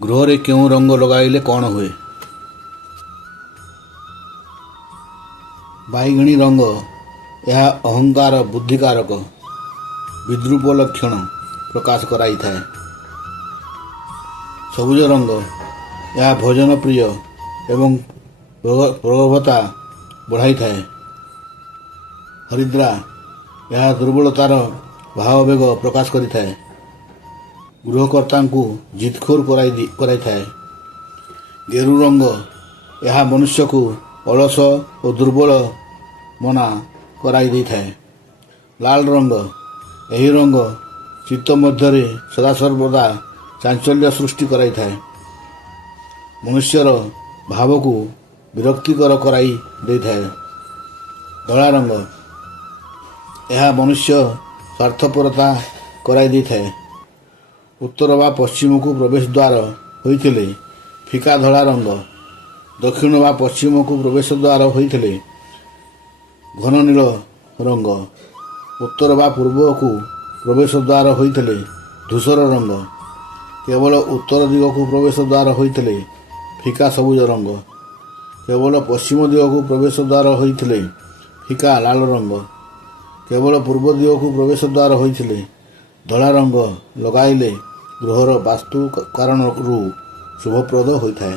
ଗୃହରେ କେଉଁ ରଙ୍ଗ ଲଗାଇଲେ କ'ଣ ହୁଏ? ବାଇଗଣୀ ରଙ୍ଗ, ଏହା ଅହଙ୍କାର ବୁଦ୍ଧିକାରକ ବିଦ୍ରୂପ ଲକ୍ଷଣ ପ୍ରକାଶ କରାଇଥାଏ। ସବୁଜ ରଙ୍ଗ, ଏହା ଭୋଜନ ପ୍ରିୟ ଏବଂ ପ୍ରଗଳଭତା ବଢ଼ାଇଥାଏ। ହରିଦ୍ରା, ଏହା ଦୁର୍ବଳତାର ଭାବବେଗ ପ୍ରକାଶ କରିଥାଏ। ଗୃହକର୍ତ୍ତାଙ୍କୁ ଜିଦଖୋର କରାଇଥାଏ। ଗେରୁ ରଙ୍ଗ, ଏହା ମନୁଷ୍ୟକୁ ଅଳସ ଓ ଦୁର୍ବଳ ମନା କରାଇ ଦେଇଥାଏ। ଲାଲ ରଙ୍ଗ, ଏହି ରଙ୍ଗ ଚିତ୍ତ ମଧ୍ୟରେ ସଦାସର୍ବଦା ଚାଞ୍ଚଲ୍ୟ ସୃଷ୍ଟି କରାଇଥାଏ। ମନୁଷ୍ୟର ଭାବକୁ ବିରକ୍ତିକର କରାଇ ଦେଇଥାଏ। ଧଳା ରଙ୍ଗ, ଏହା ମନୁଷ୍ୟ ସ୍ୱାର୍ଥପରତା କରାଇ ଦେଇଥାଏ। ଉତ୍ତର ବା ପଶ୍ଚିମକୁ ପ୍ରବେଶ ଦ୍ୱାର ହୋଇଥିଲେ ଫିକା ଧଳା ରଙ୍ଗ, ଦକ୍ଷିଣ ବା ପଶ୍ଚିମକୁ ପ୍ରବେଶ ଦ୍ୱାର ହୋଇଥିଲେ ଘନ ନୀଳ ରଙ୍ଗ, ଉତ୍ତର ବା ପୂର୍ବକୁ ପ୍ରବେଶ ଦ୍ୱାର ହୋଇଥିଲେ ଧୂସର ରଙ୍ଗ, କେବଳ ଉତ୍ତର ଦିଗକୁ ପ୍ରବେଶ ଦ୍ୱାର ହୋଇଥିଲେ ଫିକା ସବୁଜ ରଙ୍ଗ, କେବଳ ପଶ୍ଚିମ ଦିଗକୁ ପ୍ରବେଶ ଦ୍ୱାର ହୋଇଥିଲେ ଫିକା ଲାଲ ରଙ୍ଗ, କେବଳ ପୂର୍ବ ଦିଗକୁ ପ୍ରବେଶ ଦ୍ୱାର ହୋଇଥିଲେ ଧଳା ରଙ୍ଗ ଲଗାଇଲେ ଗୃହର ବାସ୍ତୁ କାରଣରୁ ଶୁଭପ୍ରଦ ହୋଇଥାଏ।